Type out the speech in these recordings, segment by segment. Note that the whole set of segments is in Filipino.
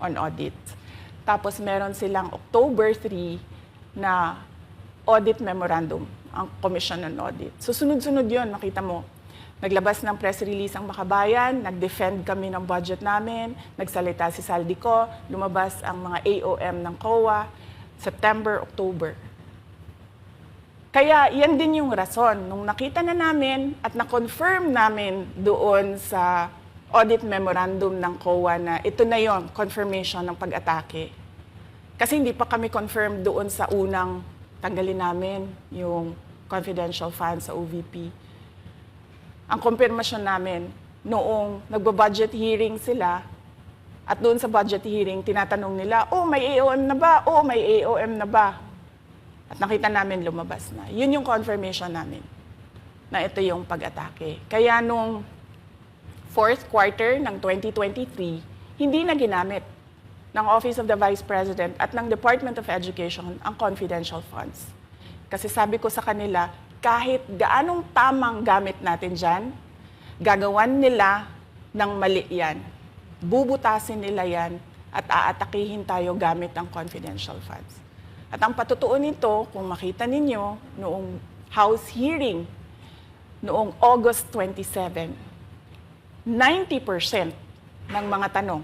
on audit. Tapos meron silang October 3 na audit memorandum, ang Commission on Audit. So sunod-sunod yun, nakita mo. Naglabas ng press release ang Makabayan, nag-defend kami ng budget namin, nagsalita si Saldico, lumabas ang mga AOM ng COA, September, October. Kaya yan din yung rason. Nung nakita na namin at na-confirm namin doon sa audit memorandum ng COA na ito na yon, confirmation ng pag-atake. Kasi hindi pa kami confirm doon sa unang tanggalin namin yung confidential funds sa OVP. Ang confirmation namin, noong nagba-budget hearing sila, at doon sa budget hearing, tinatanong nila, oh, may AOM na ba? Oh, may AOM na ba? At nakita namin lumabas na. Yun yung confirmation namin na ito yung pag-atake. Kaya nung fourth quarter ng 2023, hindi na ginamit ng Office of the Vice President at ng Department of Education ang confidential funds. Kasi sabi ko sa kanila, kahit gaanong tamang gamit natin dyan, gagawan nila ng mali yan. Bubutasin nila yan at aatakihin tayo gamit ang confidential funds. At ang patutuon nito, kung makita ninyo, noong House hearing, noong August 27, 90% ng mga tanong,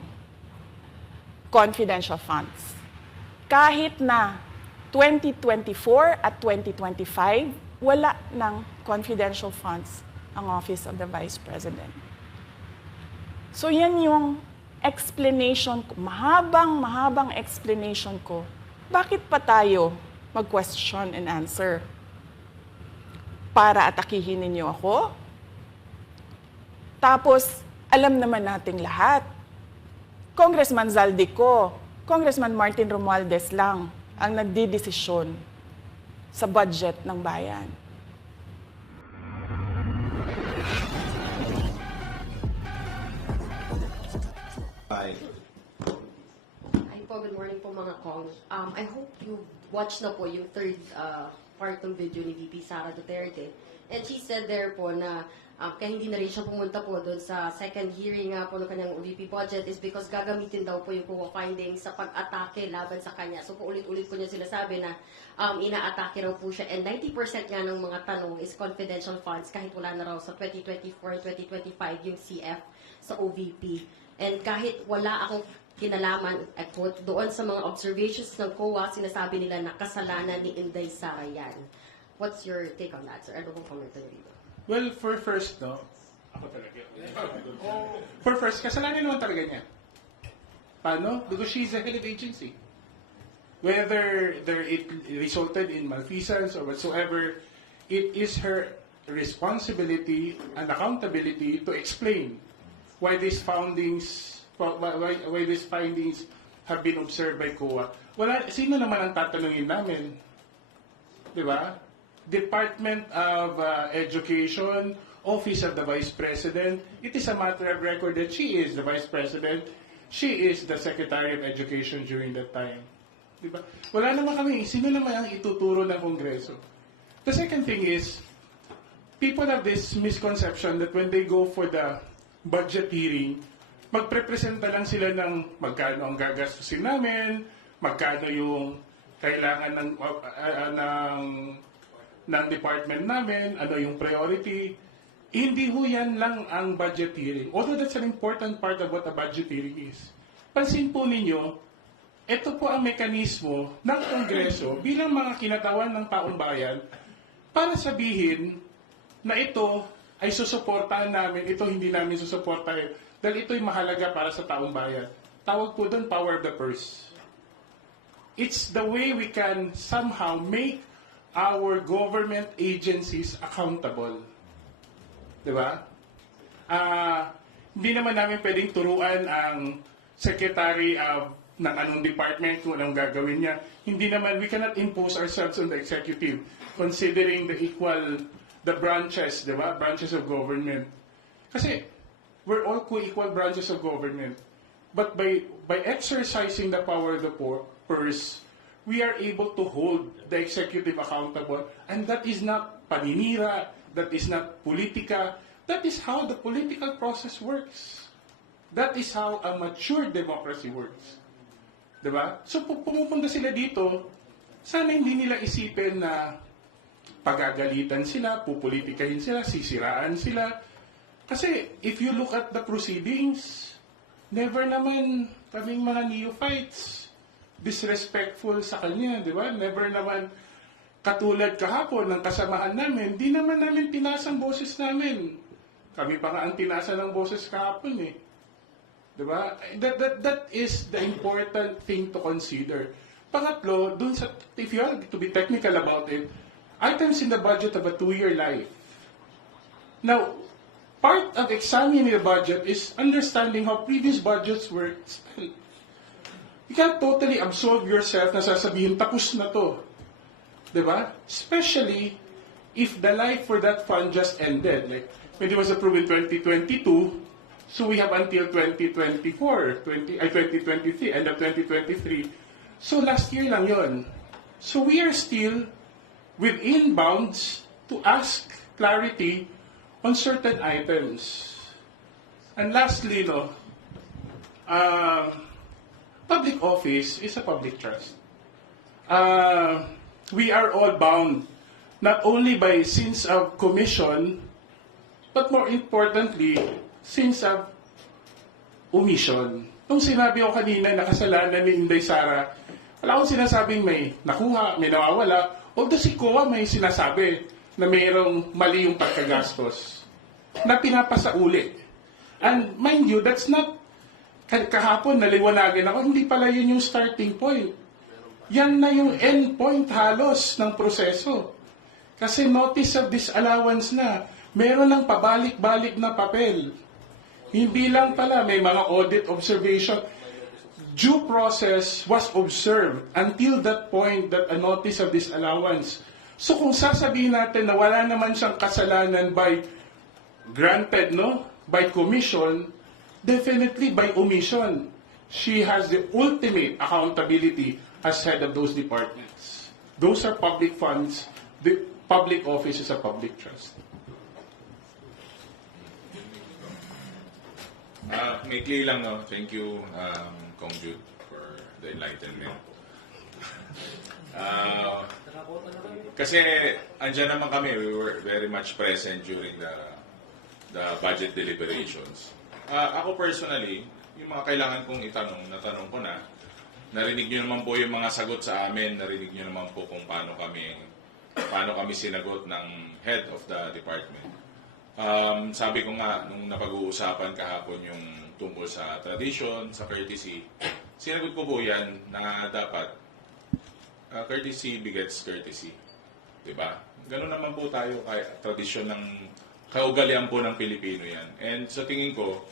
confidential funds. Kahit na 2024 at 2025, wala ng confidential funds ang Office of the Vice President. So yan yung explanation ko, mahabang explanation ko. Bakit pa tayo mag-question and answer? Para atakihin ninyo ako? Tapos, alam naman nating lahat. Congressman Zaldico, Congressman Martin Romualdez lang ang nagdidesisyon sa budget ng bayan. Bye. Hi po, good morning po mga Kong. I hope you watched na po yung third part ng video ni VP Sara Duterte. And she said there po na kaya hindi na rin siya pumunta po doon sa second hearing po ng kanyang OVP budget is because gagamitin daw po yung COA findings sa pag-atake laban sa kanya. So po ulit-ulit po niya sila sabi na ina-atake raw po siya. And 90% nga ng mga tanong is confidential funds kahit wala na raw sa 2024 2025 yung CF sa OVP. And kahit wala akong kinalaman, I quote, doon sa mga observations ng COA, sinasabi nila na kasalanan ni Inday Sara yan. What's your take on that, sir? Ano pong comment niyo dito? Well, for first, no? Ako talaga. For first, kasalanan naman talaga niya. Paano? Because she's the head of agency. Whether it resulted in malfeasance or whatsoever, it is her responsibility and accountability to explain why these findings have been observed by COA. Sino naman ang tatanungin namin? Di ba? Department of Education, Office of the Vice President. It is a matter of record that she is the Vice President. She is the Secretary of Education during that time. Diba? Wala naman kami. Sino naman ang ituturo ng Kongreso? The second thing is, people have this misconception that when they go for the budget hearing, magprepresenta lang sila ng magkano ang gagastusin namin, magkano yung kailangan ng department namin, ano yung priority. Hindi ho yan lang ang budget hearing. Although that's an important part of what a budget hearing is. Pansin po ninyo, ito po ang mekanismo ng Kongreso bilang mga kinatawan ng taong bayan para sabihin na ito ay susuportahan namin, ito hindi namin susuportahan dahil ito'y mahalaga para sa taong bayan. Tawag po doon, power of the purse. It's the way we can somehow make our government agencies accountable. Diba? Hindi naman namin pwedeng turuan ang secretary ng anong department kung anong gagawin niya. Hindi naman, we cannot impose ourselves on the executive considering the branches, diba? Branches of government. Kasi, we're all co-equal branches of government. But by exercising the power of the purse, we are able to hold the executive accountable, and that is not paninira, that is not politika, that is how the political process works. That is how a mature democracy works. Diba? So, pumupunta sila dito, sana hindi nila isipin na pagagalitan sila, pupolitikahin sila, sisiraan sila. Kasi, if you look at the proceedings, never naman kaming mga neophytes disrespectful sa kanya, di ba? Never naman katulad kahapon ng kasamahan namin, di naman namin tinaas ang boses namin. Kami pa nga ang tinasa ng boses kahapon eh. Diba? That is the important thing to consider. Pangatlo, dun sa, if you are to be technical about it, items in the budget of a 2-year life. Now, part of examining the budget is understanding how previous budgets were spent. You can't totally absolve yourself na sasabihin, tapos na to. Diba? Especially if the life for that fund just ended. Like, when it was approved in 2022, so we have until 2023, end of 2023. So last year lang yon. So we are still within bounds to ask clarity on certain items. And lastly, public office is a public trust. We are all bound not only by sins of commission, but more importantly, sins of omission. Nung sinabi ko kanina na kasalanan ni Inday Sara, wala akong sinasabing may nakuha, may nawawala. Although si COA may sinasabi na mayroong mali yung pagkagastos na pinapasauli. And mind you, that's not kahapon naliwanagan ako, hindi pala yun yung starting point. Yan na yung end point halos ng proseso. Kasi notice of disallowance na, meron ng pabalik-balik na papel. Hindi lang pala, may mga audit observation. Due process was observed until that point that a notice of disallowance. So kung sasabihin natin na wala naman siyang kasalanan by granted, by commission, definitely by omission. She has the ultimate accountability as head of those departments. Those are public funds. The public office is a public trust. Maikli lang, no? Thank you, Kong Jude, for the enlightenment. Kasi andyan naman kami, we were very much present during the budget deliberations. Ako personally, yung mga kailangan kong itanong, natanong ko na, narinig nyo naman po yung mga sagot sa amin, narinig nyo naman po kung paano kami sinagot ng head of the department. Sabi ko nga, nung napag-uusapan kahapon yung tungkol sa tradition, sa courtesy, sinagot ko po yan na dapat courtesy begets courtesy. Diba? Ganun naman po tayo, tradisyon ng kaugalian po ng Pilipino yan. And sa tingin ko,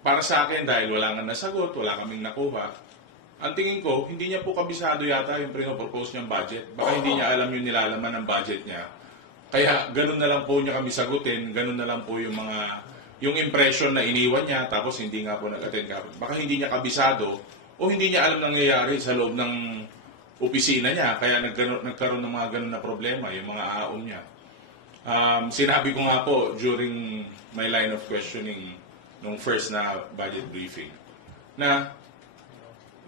para sa akin, dahil wala nga nasagot, wala kaming nakuha, ang tingin ko, hindi niya po kabisado yata yung pinopropose niyang budget. Baka hindi niya alam yung nilalaman ng budget niya. Kaya ganun na lang po niya kami sagutin, ganun na lang po yung impression na iniwan niya, tapos hindi nga po nag-attend ka. Baka hindi niya kabisado o hindi niya alam nangyayari sa loob ng opisina niya, kaya nagkaroon ng mga ganun na problema, yung mga aom niya. Sinabi ko nga po during my line of questioning nung first na budget briefing, na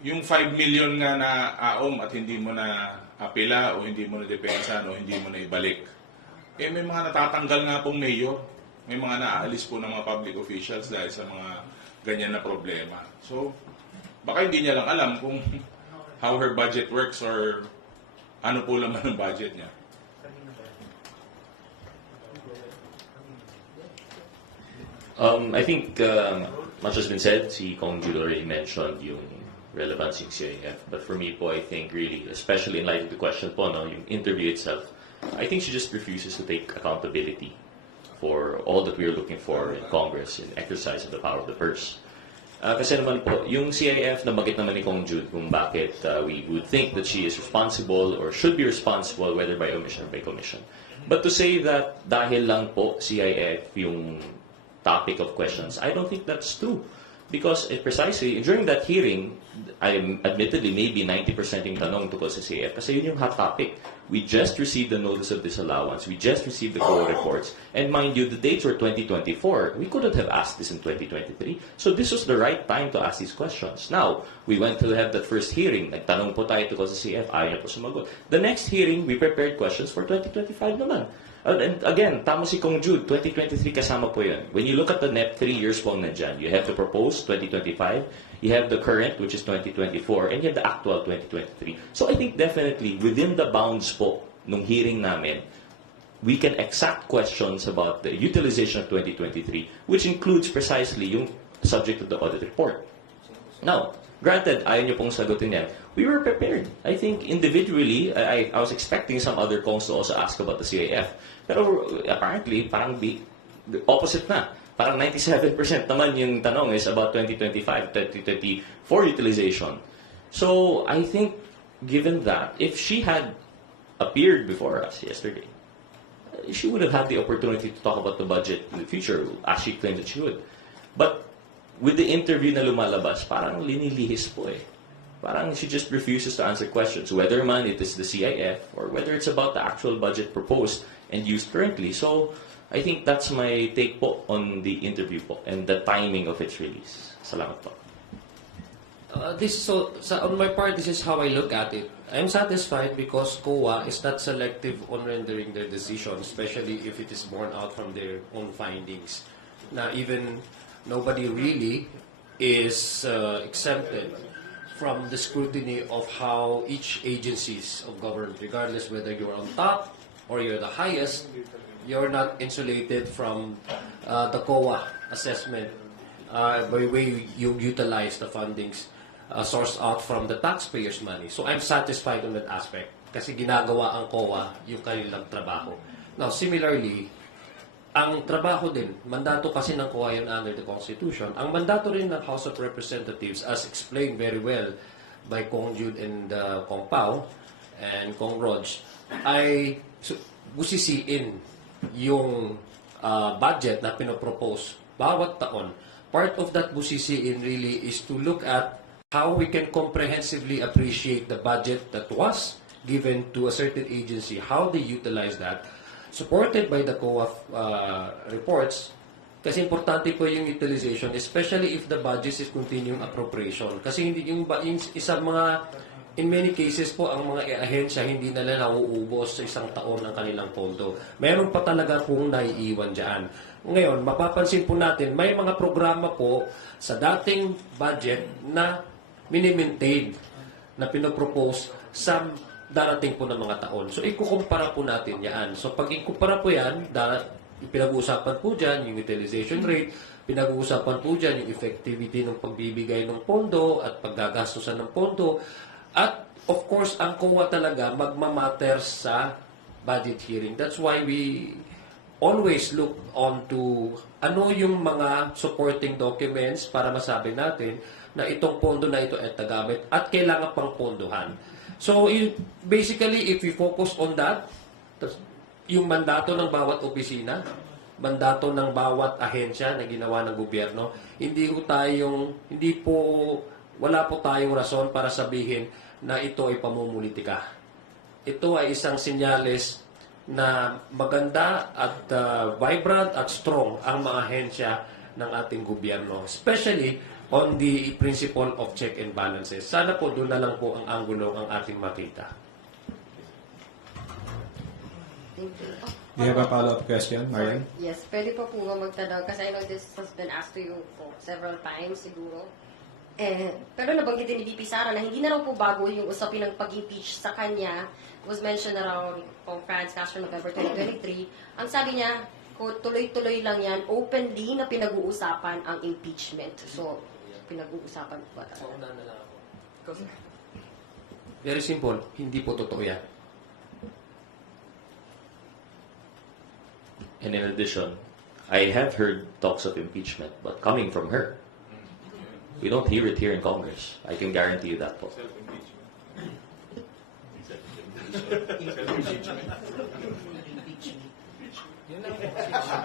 yung 5 million nga na aom at hindi mo na apela o hindi mo na depensa o hindi mo na ibalik, may mga natatanggal nga pong mayor, may mga naaalis po ng mga public officials dahil sa mga ganyan na problema. So, baka hindi niya lang alam kung how her budget works or ano po laman ng budget niya. I think much has been said. Si Kong Jude already mentioned yung relevance yung CIF. But for me po, I think really, especially in light of the question po, yung interview itself, I think she just refuses to take accountability for all that we are looking for in Congress in exercise of the power of the purse. Kasi naman po, yung CIF, nabanggit naman ni Kong Jude kung bakit we would think that she is responsible or should be responsible whether by omission or by commission. But to say that dahil lang po CIF yung topic of questions, I don't think that's true. Because precisely, during that hearing, I'm admittedly maybe 90% yung tanong tungkol sa CAF kasi yun yung hot topic. We just received the notice of disallowance. We just received the COA reports. And mind you, the dates were 2024. We couldn't have asked this in 2023. So this was the right time to ask these questions. Now, we went to have that first hearing. Nagtanong po tayo tungkol sa CAF. Ayaw niya po sumagot. The next hearing, we prepared questions for 2025 naman. And again, tama si Kong Jude, 2023 kasama po yun. When you look at the NEP, 3 years po ang nandyan. You have the proposed 2025, you have the current, which is 2024, and you have the actual 2023. So I think definitely, within the bounds po nung hearing namin, we can exact questions about the utilization of 2023, which includes precisely yung subject of the audit report. Now, granted, ayaw niyo pong sagutin yan. We were prepared. I think individually, I was expecting some other calls to also ask about the CAF. Pero apparently, parang the opposite na. Parang 97% naman yung tanong is about 2025, 2024 utilization. So, I think, given that, if she had appeared before us yesterday, she would have had the opportunity to talk about the budget in the future, as she claimed that she would. But, with the interview na lumalabas, parang linilihis po eh. Parang she just refuses to answer questions, whether man it is the CIF or whether it's about the actual budget proposed and used currently. So, I think that's my take po on the interview po and the timing of its release. Salamat po. On my part, this is how I look at it. I'm satisfied because COA is not selective on rendering their decision, especially if it is born out from their own findings. Na even nobody really is exempted from the scrutiny of how each agencies of government, regardless whether you're on top or you're the highest, you're not insulated from the COA assessment by way you utilize the fundings sourced out from the taxpayers' money. So I'm satisfied on that aspect kasi ginagawa ang COA yung kanilang trabaho. Now, similarly, ang trabaho din, mandato kasi ng COA yun under the Constitution. Ang mandato rin ng House of Representatives, as explained very well by Kong Jude and Kong Pao and Kong Rog, ay busisiin yung budget na pinopropose bawat taon. Part of that busisiin really is to look at how we can comprehensively appreciate the budget that was given to a certain agency, how they utilize that, supported by the COA reports, kasi importante po yung utilization, especially if the budget is continuing appropriation. Kasi hindi yung isang mga, in many cases po, ang mga ahensya hindi nila nauubos sa isang taon ng kanilang pondo. Meron pa talaga pong naiiwan dyan. Ngayon, mapapansin po natin, may mga programa po sa dating budget na minimaintain, na pinopropose sa darating po ng mga taon. So, ikukumpara po natin yan. So, pag ikukumpara po yan, pinag-uusapan po dyan yung utilization rate, pinag-uusapan po dyan yung effectivity ng pagbibigay ng pondo at paggagastusan ng pondo. At, of course, ang COA talaga magmamatter sa budget hearing. That's why we always look on to ano yung mga supporting documents para masabi natin na itong pondo na ito ay tagamit at kailangan pang pondohan. So, basically, if we focus on that, yung mandato ng bawat opisina, mandato ng bawat ahensya na ginawa ng gobyerno, wala po tayong rason para sabihin na ito ay pamumulitika. Ito ay isang senyales na maganda at vibrant at strong ang mga ahensya ng ating gobyerno. Especially on the principle of check and balances. Sana po doon na lang po ang anggulo ang ating makita. Thank you. Do you have a follow-up question, Marian? Yes, pwede pa po ba magtanong kasi I know this has been asked to you for several times siguro. Pero nabanggit ni VP Sara na hindi na raw po bago yung usapin ng pag-impeach sa kanya. It was mentioned around kung France Castro November 2023. Ang sabi niya, tuloy-tuloy lang yan, openly na pinag-uusapan ang impeachment. So, pinag-uusapan po ba talaga? Very simple, hindi po totoo yan. And in addition, I have heard talks of impeachment, but coming from her. We don't hear it here in Congress. I can guarantee you that po.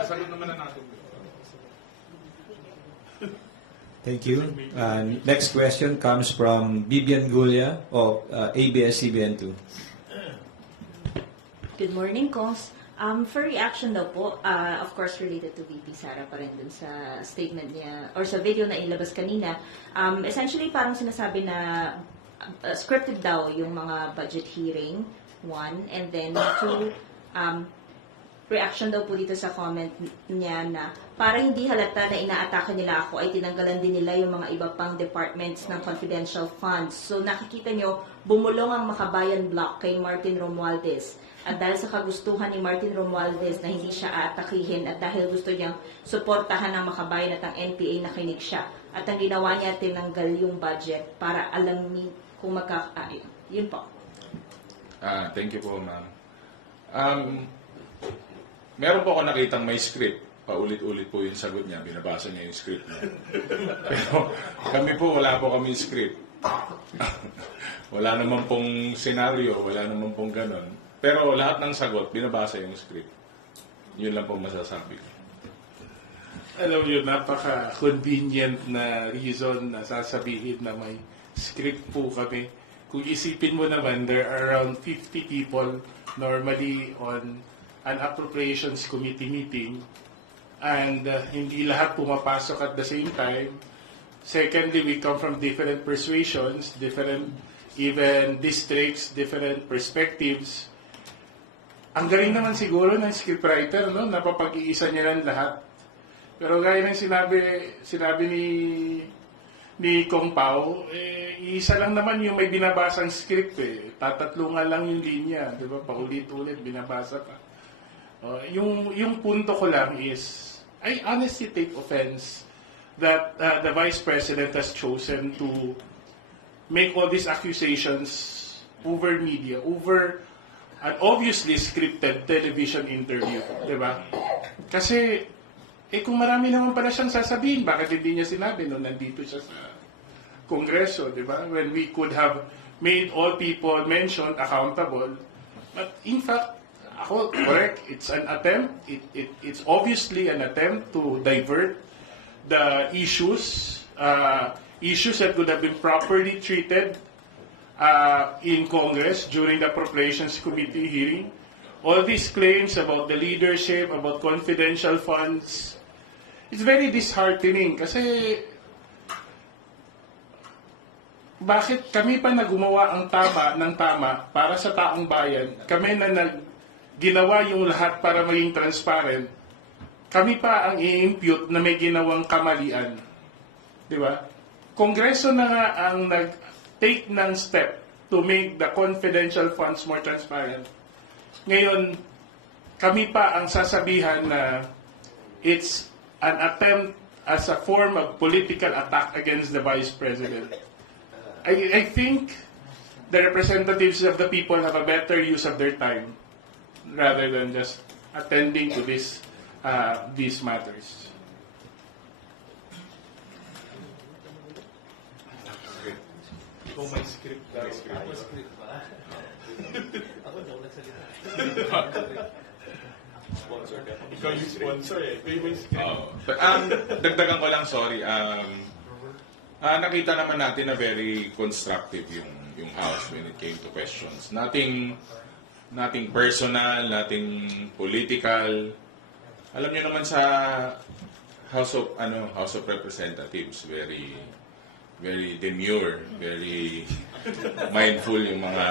Sagot naman na natin. Thank you. Next question comes from Bibian Gulia of ABS-CBN2. Good morning, Kongs. For reaction daw po, of course related to VP Sara pa rin dun sa statement niya or sa video na ilabas kanina, essentially parang sinasabi na scripted daw yung mga budget hearing, one, and then two, reaction daw po dito sa comment niya na parang hindi halata na inaatake nila ako ay tinanggalan din nila yung mga iba pang departments ng confidential funds. So nakikita nyo, bumulong ang Makabayan Block kay Martin Romualdez. At dahil sa kagustuhan ni Martin Romualdez na hindi siya aatakihin at dahil gusto niyang suportahan ng Makabayan at ang NPA, nakinig siya. At ang ginawa niya, tinanggal yung budget para alam ni kung magkakain. Yun po. Thank you po, ma'am. Meron po ako nakitang may script. Paulit-ulit po yung sagot niya. Binabasa niya yung script niya. Pero kami po, wala po kami script. Wala naman pong senaryo, wala naman pong ganon. Pero lahat ng sagot, binabasa yung script. Yun lang po masasabi ko. Alam niyo, napaka-convenient na reason na sasabihin na may script po kami. Kung isipin mo naman, there are around 50 people normally on an appropriations committee meeting and hindi lahat pumapasok at the same time. Secondly, we come from different persuasions, different even districts, different perspectives. Ang galing naman siguro ng scriptwriter, no? Napapag-iisa niya ng lahat. Pero gaya ng sinabi ni Kong Pao, isa lang naman yung may binabasang script eh. Tatatlungan lang yung linya, di ba? Paulit-ulit, binabasa pa. Yung punto ko lang is, I honestly take offense that the Vice President has chosen to make all these accusations over media, over an obviously scripted television interview, di ba? Kasi, kung marami naman pala siyang sasabihin, bakit hindi niya sinabi nung nandito siya sa Kongreso, di ba? When we could have made all people mentioned accountable. But in fact, ako, correct, it's an attempt, it's obviously an attempt to divert the issues that could have been properly treated in Congress during the Appropriations Committee hearing. All these claims about the leadership, about confidential funds, it's very disheartening kasi bakit kami pa na gumawa ang tama para sa taong bayan, kami na ginawa yung lahat para maging transparent, kami pa ang i-impute na may ginawang kamalian. Di ba? Kongreso na nga ang take ng step to make the confidential funds more transparent. Ngayon, kami pa ang sasabihan na it's an attempt as a form of political attack against the Vice President. I think the representatives of the people have a better use of their time rather than just attending to these matters. Kung may script daw. May script ba? Ako daw nagsalita. Sponsor ka. Ikaw yung sponsor eh. May script. Dagdagan ko lang, sorry. Nakita naman natin na very constructive yung House when it came to questions. Nothing personal, nothing political. Alam niyo naman sa House of Representatives, very demure, very mindful yung mga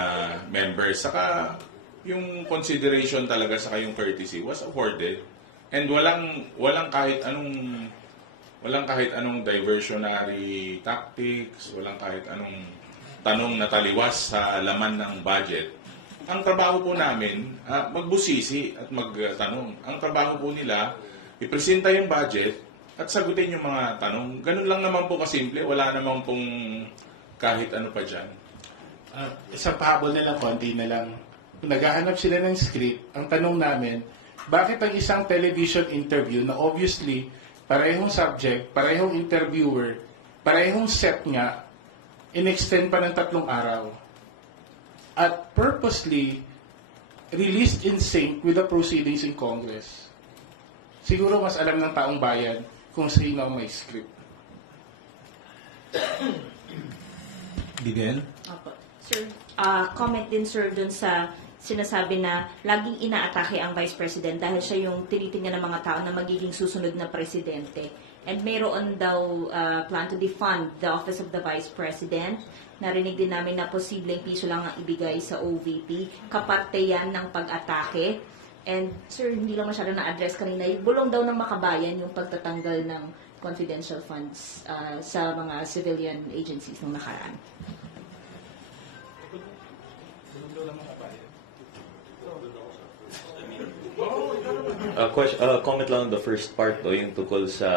members. Saka yung consideration talaga saka yung courtesy was afforded. And walang kahit anong diversionary tactics, walang kahit anong tanong na taliwas sa laman ng budget. Ang trabaho po namin, magbusisi at magtanong. Ang trabaho po nila, ipresenta yung budget at sagutin yung mga tanong. Ganun lang naman po kasimple, wala naman pong kahit ano pa dyan. Isang pahabol na lang, konti na lang. Kung naghahanap sila ng script, ang tanong namin, bakit ang isang television interview na obviously parehong subject, parehong interviewer, parehong set nga, in-extend pa ng 3 araw. At purposely released in sync with the proceedings in Congress. Siguro mas alam ng taong bayan kung sino ang may script. Vivian? Opo. Sir, comment din sir dun sa sinasabi na laging inaatake ang Vice President dahil siya yung tinitingnan ng mga tao na magiging susunod na presidente. And mayroon daw plan to defund the Office of the Vice President. Narinig din namin na posibleng piso lang ang ibigay sa OVP. Kaparte yan ng pag-atake. And sir, hindi lang masyado na-address kanina, yung bulong daw ng Makabayan yung pagtatanggal ng confidential funds sa mga civilian agencies nung nakaraan. Comment lang on the first part, yung tungkol sa...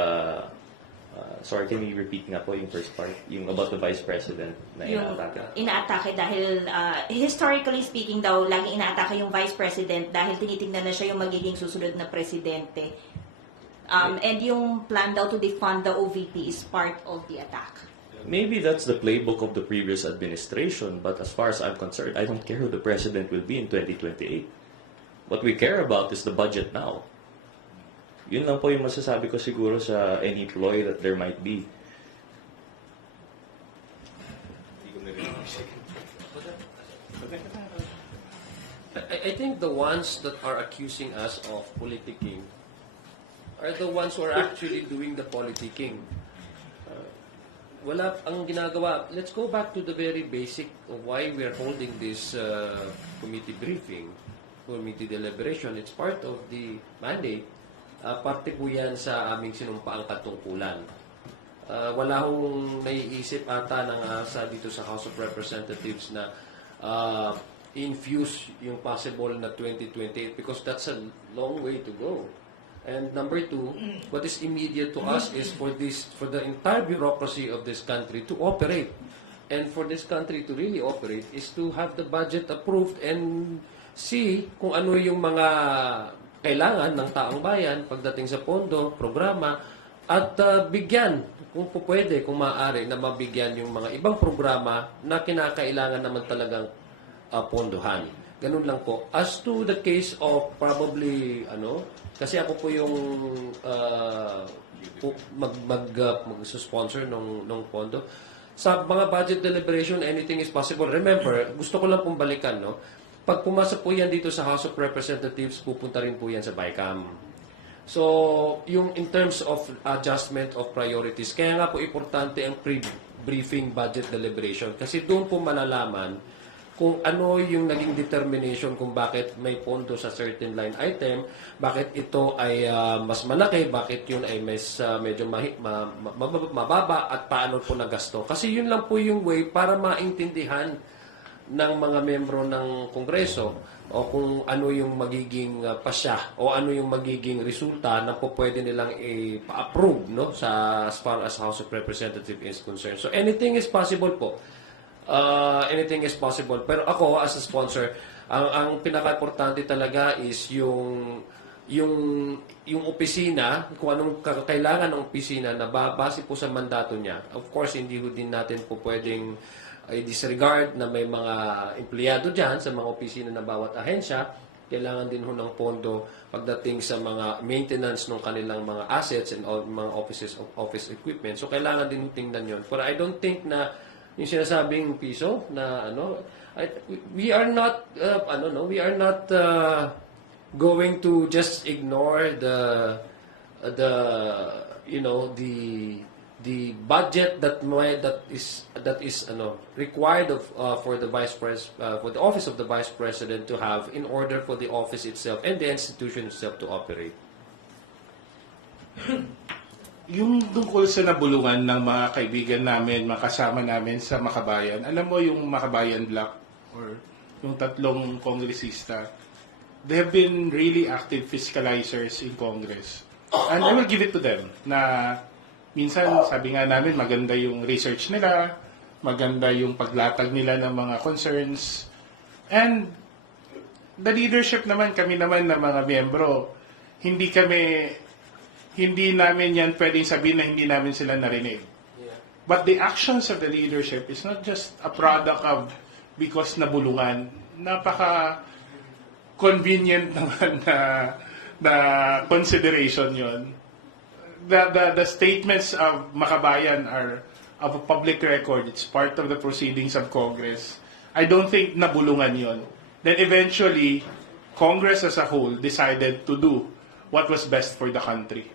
sorry, can you repeat nga po yung first part? Yung about the Vice President na Yung inaatake. inaatake dahil historically speaking daw, laging inaatake yung Vice President dahil tinitingnan na siya yung magiging susunod na presidente. And yung plan daw to defund the OVP is part of the attack. Maybe that's the playbook of the previous administration, but as far as I'm concerned, I don't care who the president will be in 2028. What we care about is the budget now. Yun lang po yung masasabi ko siguro sa any ploy that there might be. I think the ones that are accusing us of politicking are the ones who are actually doing the politicking. Wala ang ginagawa. Let's go back to the very basic of why we are holding this committee briefing, committee deliberation. It's part of the mandate. Parte po yan sa aming sinumpaang katungkulan. Wala hong naiisip ata ng asa dito sa House of Representatives na infuse yung possible na 2028 because that's a long way to go. And number two, what is immediate to us is for the entire bureaucracy of this country to operate. And for this country to really operate is to have the budget approved and see kung ano yung mga kailangan ng taong bayan pagdating sa pondo, programa, at bigyan, kung pwede, kung maaari, na mabigyan yung mga ibang programa na kinakailangan naman talagang pondohan. Ganun lang po. As to the case of probably, kasi ako po yung mag-sponsor ng pondo. Sa mga budget deliberation, anything is possible. Remember, gusto ko lang pong balikan, pag pumasok po yan dito sa House of Representatives, pupunta rin po yan sa BICAM. So, yung in terms of adjustment of priorities, kaya nga po importante ang pre-briefing budget deliberation kasi doon po malalaman kung ano yung naging determination kung bakit may pondo sa certain line item, bakit ito ay mas malaki, bakit yun ay medyo mababa at paano po nagasto. Kasi yun lang po yung way para maintindihan ng mga membro ng Kongreso o kung ano yung magiging pasya o ano yung magiging resulta na po pwede nilang i-approve as far as House of Representatives is concerned. So anything is possible po. Anything is possible. Pero ako as a sponsor, ang pinaka-importante talaga is yung opisina, kung anong kailangan ng opisina na base po sa mandato niya. Of course, hindi din natin po pwedeng i-disregard na may mga empleyado dyan sa mga opisina ng bawat ahensya. Kailangan din ho ng pondo pagdating sa mga maintenance ng kanilang mga assets and mga office equipment. So, kailangan din tingnan yun. But I don't think na yung sinasabing piso na we are not going to just ignore the budget that is required for the for the office of the Vice President to have in order for the office itself and the institution itself to operate. Yung tungkol sa nabulungan ng mga kaibigan namin, mga kasama namin sa Makabayan, alam mo yung Makabayan Bloc or yung tatlong kongresista, they have been really active fiscalizers in Congress. And I will give it to them na minsan, sabi nga namin, maganda yung research nila, maganda yung paglatag nila ng mga concerns. And the leadership naman, kami naman na mga miyembro, hindi namin yan pwedeng sabihin na hindi namin sila narinig. But the actions of the leadership is not just a product of because nabulungan. Napaka-convenient naman na consideration yon. The statements of Makabayan of a public record. It's part of the proceedings of Congress. I don't think nabulungan yon. Then eventually, Congress as a whole decided to do what was best for the country.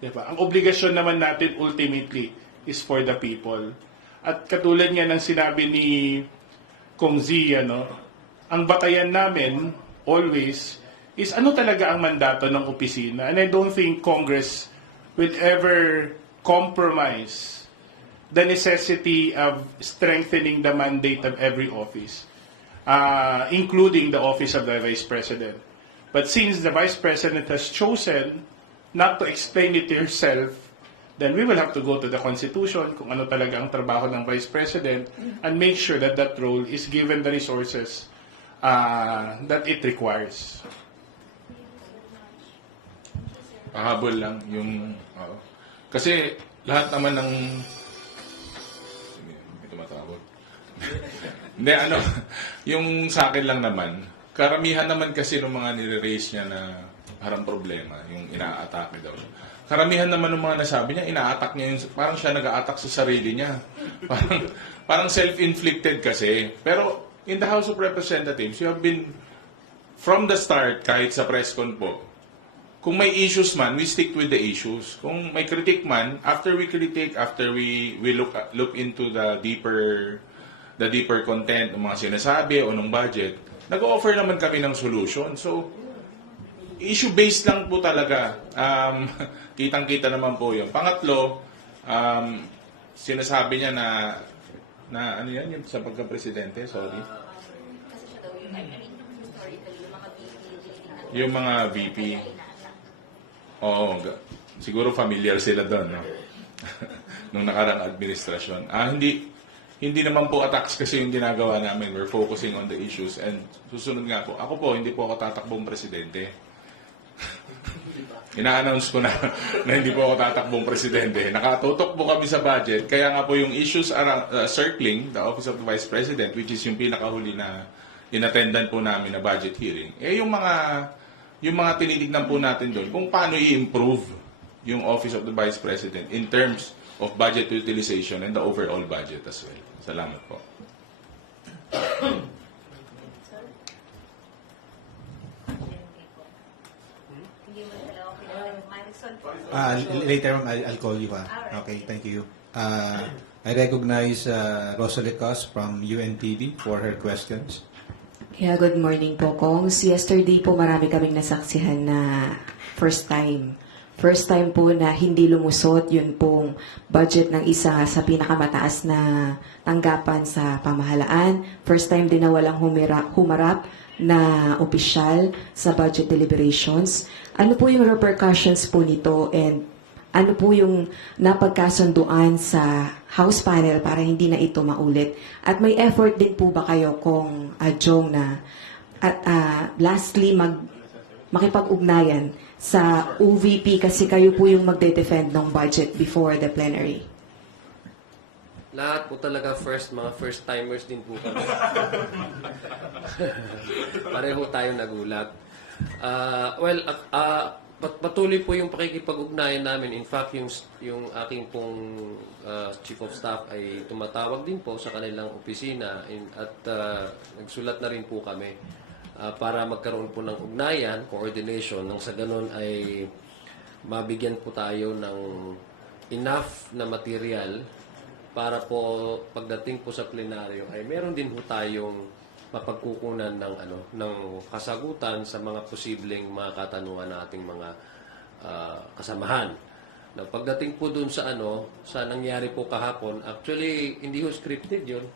Diba? Ang obligasyon naman natin ultimately is for the people. At katulad nga ng sinabi ni Kong Z, ang batayan namin always is ano talaga ang mandato ng opisina. And I don't think Congress will ever compromise the necessity of strengthening the mandate of every office, including the office of the Vice President. But since the Vice President has chosen not to explain it to herself, then we will have to go to the Constitution kung ano talaga ang trabaho ng Vice President and make sure that that role is given the resources that it requires. Pahabol lang yung... kasi lahat naman ng... May tumatawag. Hindi, yung sa akin lang naman, karamihan naman kasi ng mga nire-raise niya na parang problema, yung ina-atake daw. Karamihan naman ng mga nasabi niya, ina-attack niya yung... Parang siya nag-a-attack sa sarili niya. Parang self-inflicted kasi. Pero in the House of Representatives, you have been, from the start, kahit sa press con po, kung may issues man, we stick with the issues. Kung may critique man, after we critique, after we look into the deeper content ng mga sinasabi o ng budget, nag-offer naman kami ng solution. So, issue-based lang po talaga. Kitang-kita naman po yun. Pangatlo, sinasabi niya na ano yan, yung sa pagka-presidente, sorry. Yung mga VP. Oo, siguro familiar sila doon, no? Nung nakarang administrasyon. Hindi naman po attacks kasi yung ginagawa namin. We're focusing on the issues. And susunod nga po, ako po, hindi po ako tatakbong presidente. Ina-announce ko na hindi po ako tatakbong presidente. Nakatutok po kami sa budget. Kaya nga po yung issues around, circling the Office of the Vice President, which is yung pinakahuli na inattendan po namin na budget hearing, yung mga tinitignan po natin doon kung paano i-improve yung Office of the Vice President in terms of budget utilization and the overall budget as well. Salamat po. Later on, I'll call you. Okay, thank you. I recognize Rosalie Cos from UNTV for her questions. Yeah, good morning po, Kongs. Yesterday po marami kaming nasaksihan na first time. First time po na hindi lumusot yun pong budget ng isa sa pinakamataas na tanggapan sa pamahalaan. First time din na walang humarap na opisyal sa budget deliberations. Ano po yung repercussions po nito and ano po yung napagkasunduan sa House panel para hindi na ito maulit? At may effort din po ba kayo kung Jong na at lastly makipag-ugnayan sa OVP kasi kayo po yung magde-defend ng budget before the plenary? Lahat po talaga mga first timers din po kami. Pareho tayo nagulat. Patuloy po yung pakikipag-ugnayan namin. In fact, yung aking pong Chief of Staff ay tumatawag din po sa kanilang opisina at nagsulat na rin po kami para magkaroon po ng ugnayan, coordination, nang sa ganun ay mabigyan po tayo ng enough na material para po pagdating po sa plenaryo ay meron din po tayong mapagkukunan ng kasagutan sa mga posibleng mga katanungan nating mga kasamahan. Now, pagdating po dun sa sa nangyari po kahapon, actually hindi ho scripted 'yun.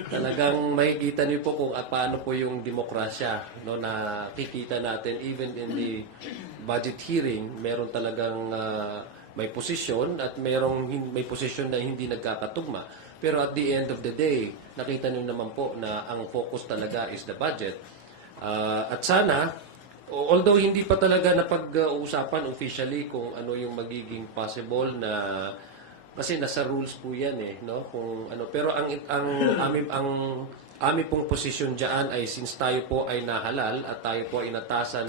Talagang makikita niyo po kung paano po yung demokrasya, no, na kikita natin even in the budget hearing, meron talagang may posisyon at may posisyon na hindi nagkakatugma. Pero at the end of the day, nakita niyo naman po na ang focus talaga is the budget. At sana, although hindi pa talaga napag-uusapan officially kung ano yung magiging possible na kasi nasa rules po 'yan no? Pero ang aming pong posisyon diyan ay since tayo po ay nahalal at tayo po ay inatasan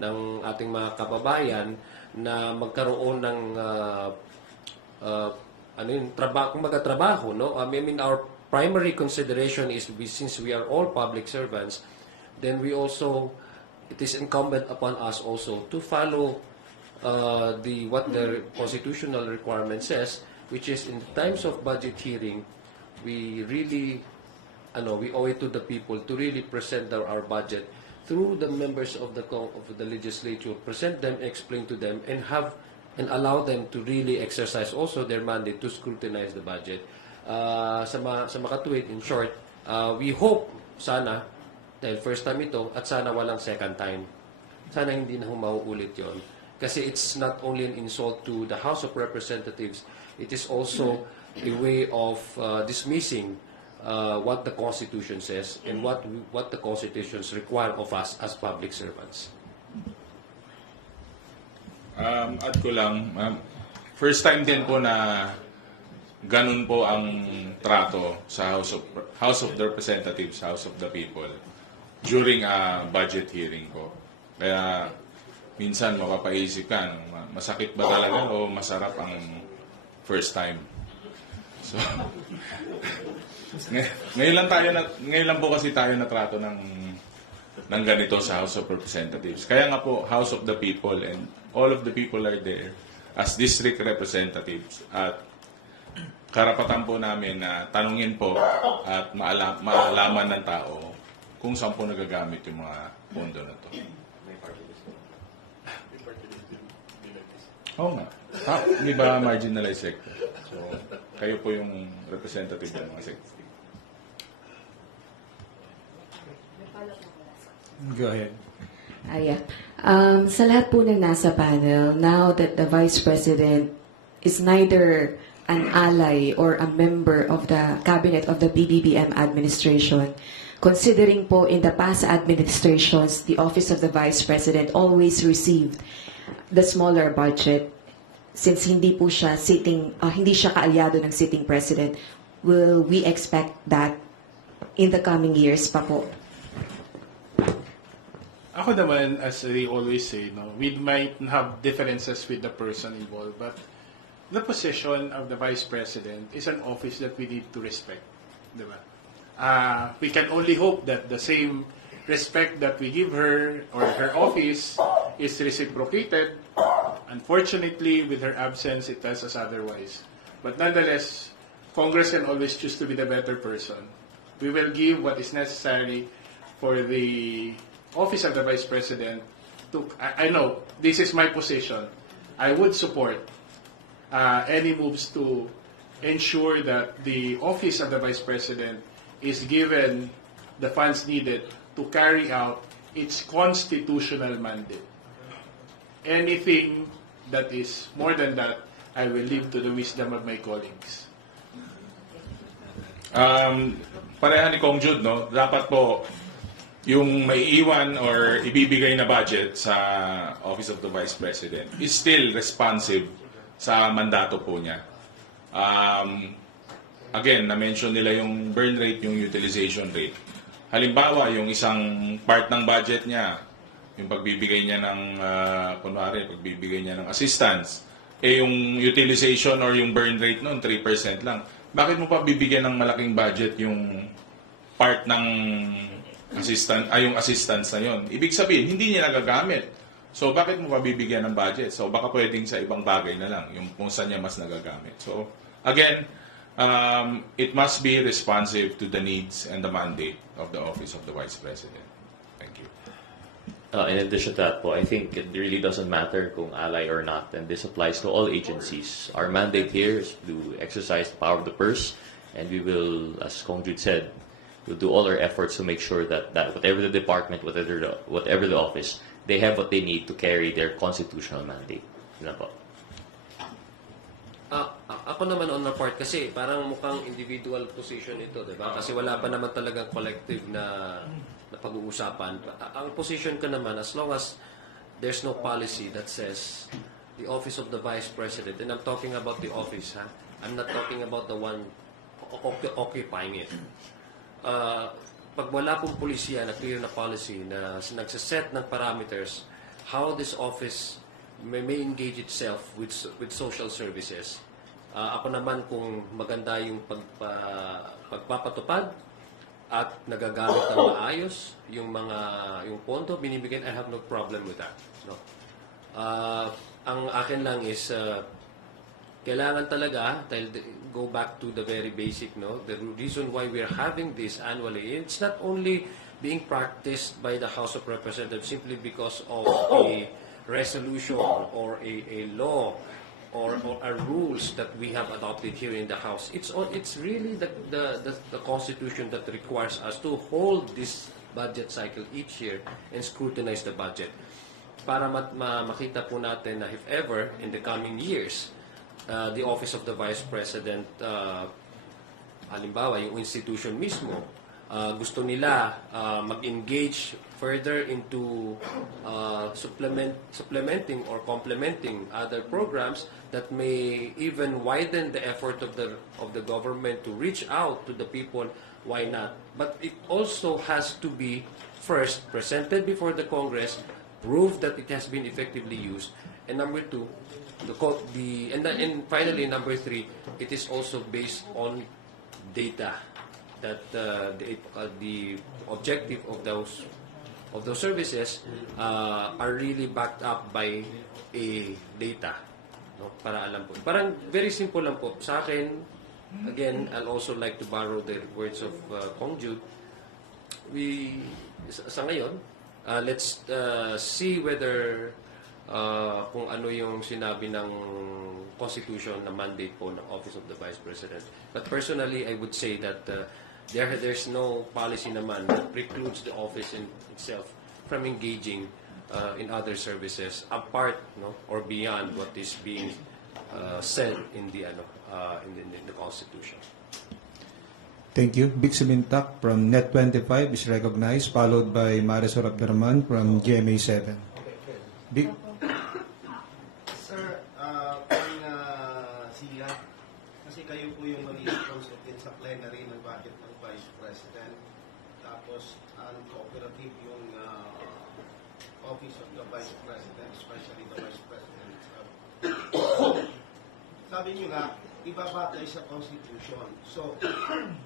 ng ating mga kababayan na magkaroon ng kumbaga trabaho, no? I mean, our primary consideration is since we are all public servants, then it is incumbent upon us also to follow what the constitutional requirement says, which is in times of budget hearing, we really, we owe it to the people to really present our budget through the members of the legislature, present them, explain to them, and allow them to really exercise also their mandate to scrutinize the budget. Sa makatuwid, in short, we hope sana, dahil first time ito, at sana walang second time. Sana hindi na mauulit yon. Kasi it's not only an insult to the House of Representatives, it is also a way of dismissing what the Constitution says and what the Constitutions require of us as public servants. Add ko lang, first time din po na ganun po ang trato sa House of the Representatives, House of the People during a budget hearing po. Kaya minsan mapapaisip ka, masakit ba talaga o masarap ang first time? So ngayon lang po kasi tayo natrato ng ganito sa House of Representatives. Kaya nga po, House of the People, and all of the people are there as district representatives. At karapatan po namin na tanungin po at maalaman ng tao kung saan po nagagamit yung mga pondo na to. Oo nga. Hindi ba marginalized sector? So, kayo po yung representative ng mga sector. Go ahead. Yeah. Sa lahat po ng nasa panel, now that the Vice President is neither an ally or a member of the cabinet of the BBBM administration, considering po in the past administrations, the Office of the Vice President always received the smaller budget, since hindi po siya hindi siya kaalyado ng sitting president, will we expect that in the coming years pa po? Ako naman, as they always say, we might have differences with the person involved, but the position of the Vice President is an office that we need to respect. Diba? We can only hope that the same respect that we give her or her office is reciprocated. Unfortunately, with her absence, it tells us otherwise. But nonetheless, Congress can always choose to be the better person. We will give what is necessary for the Office of the Vice President to, I know, this is my position. I would support any moves to ensure that the Office of the Vice President is given the funds needed to carry out its constitutional mandate. Anything that is more than that, I will leave to the wisdom of my colleagues. Pareha ni Kong Jude, no? Dapat po yung maiiwan or ibibigay na budget sa Office of the Vice President is still responsive sa mandato po niya. Again, na-mention nila yung burn rate, yung utilization rate. Halimbawa, yung isang part ng budget niya, yung pagbibigay niya ng, pagbibigay niya ng assistance, yung utilization or yung burn rate noon, 3% lang. Bakit mo pa bibigyan ng malaking budget yung part ng yung assistance na yon? Ibig sabihin, hindi niya nagagamit. So, bakit mo pa bibigyan ng budget? So, baka pwedeng sa ibang bagay na lang, yung kung saan niya mas nagagamit. So, again, it must be responsive to the needs and the mandate of the Office of the Vice President. Thank you. In addition to that po, I think it really doesn't matter kung ally or not, and this applies to all agencies. Our mandate here is to exercise the power of the purse, and we will, as Kong Jude said, we'll do all our efforts to make sure that whatever the department, whatever the office, they have what they need to carry their constitutional mandate. Yun na po. Ako naman on my part, kasi parang mukhang individual position ito, di ba? Kasi wala pa naman talagang collective na pag-uusapan. Ang position ko naman, as long as there's no policy that says the Office of the Vice President, and I'm talking about the office, ha? I'm not talking about the one occupying it. Pag wala pong polisiya na clear na policy na nagsaset ng parameters how this office may engage itself with social services, Ako naman kung maganda yung pagpapatupad at nagagamit ng maayos yung pondo binibigyan, I have no problem with that. No? Ang akin lang is kailangan talaga, go back to the very basic, no? The reason why we're having this annually, it's not only being practiced by the House of Representatives simply because of a resolution or a law or a rules that we have adopted here in the House. It's really the Constitution that requires us to hold this budget cycle each year and scrutinize the budget para makita po natin na if ever in the coming years the Office of the Vice President, halimbawa yung institution mismo, gusto nila mag-engage further into supplementing or complementing other programs that may even widen the effort of the government to reach out to the people, why not? But it also has to be first presented before the Congress, prove that it has been effectively used, and number two, and finally number three, it is also based on data that the objective of those services are really backed up by a data, no? Para alam po. Parang very simple lang po. Sa akin, again, I'll also like to borrow the words of Kong Jude. Sa ngayon, let's see whether kung ano yung sinabi ng Constitution na mandate po ng Office of the Vice President. But personally, I would say that there's no policy naman that precludes the office in itself from engaging in other services apart, no, or beyond what is being said in the Constitution. Thank you. Big Simintak from Net25 is recognized, followed by Marisol Abderman from GMA7. Big. Sir, siya, kasi kayo po yung mag-i-consult din sa plenary ng budget ng Vice President. Tapos, cooperative yung Office of the Vice President, especially the Vice President. Sabi niyo nga, ibabatay sa Constitution. So,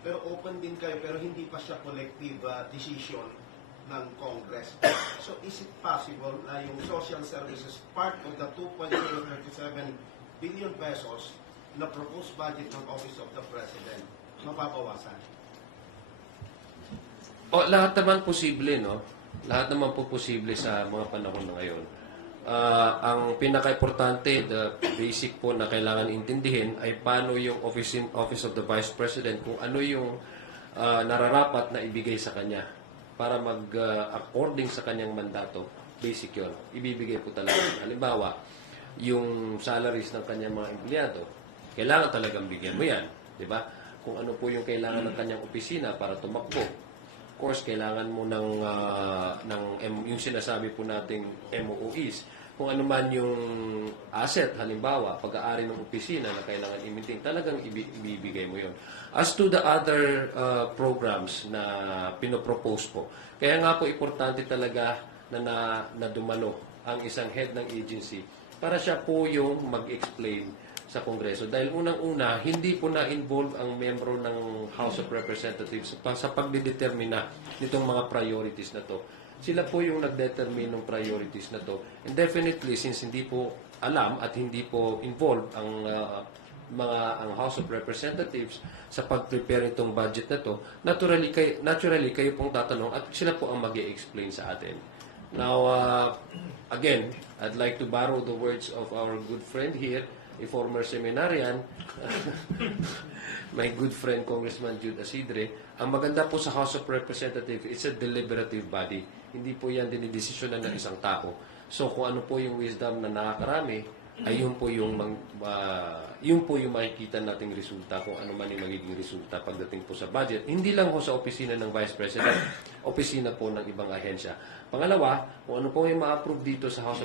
pero open din kayo, pero hindi pa siya collective decision ng Congress. So, is it possible na yung social services, part of the 2.037 billion pesos na proposed budget ng Office of the President, mapapawasan? Lahat naman posible, no? Lahat naman po posible sa mga panahon na ngayon. Ang pinaka-importante, the basic po na kailangan intindihin ay paano yung Office of the Vice President, kung ano yung nararapat na ibigay sa kanya para according sa kanyang mandato. Basic yun. Ibibigay po talaga. Halimbawa, yung salaries ng kanyang mga empleyado, kailangan talagang bigyan mo yan. Diba? Kung ano po yung kailangan ng kanyang opisina para tumakbo. Of course, kailangan mo yung sinasabi po nating MOOEs. Kung ano man yung asset, halimbawa, pag-aari ng opisina na kailangan i-maintain, talagang ibibigay mo yun. As to the other programs na pinopropose po, kaya nga po importante talaga na dumalo ang isang head ng agency para siya po yung mag-explain sa Kongreso. Dahil unang-una, hindi po na-involve ang membro ng House of Representatives sa pagdidetermina nitong mga priorities na to. Sila po yung nag-determine ng priorities na to. And definitely, since hindi po alam at hindi po involved ang House of Representatives sa pag-prepare itong budget na to, naturally kayo pong tatanong at sila po ang mag-i-explain sa atin. Now, again, I'd like to borrow the words of our good friend here, a former seminarian, my good friend Congressman Jude Asidre. Ang maganda po sa House of Representatives, it's a deliberative body. Hindi po yan dinidesisyonan ng isang tao. So kung ano po yung wisdom na nakakarami, ay yun po yung makikita nating resulta, kung ano man yung magiging resulta pagdating po sa budget. Hindi lang po sa opisina ng Vice President, opisina po ng ibang ahensya. Pangalawa, kung ano po yung ma-approve dito sa House of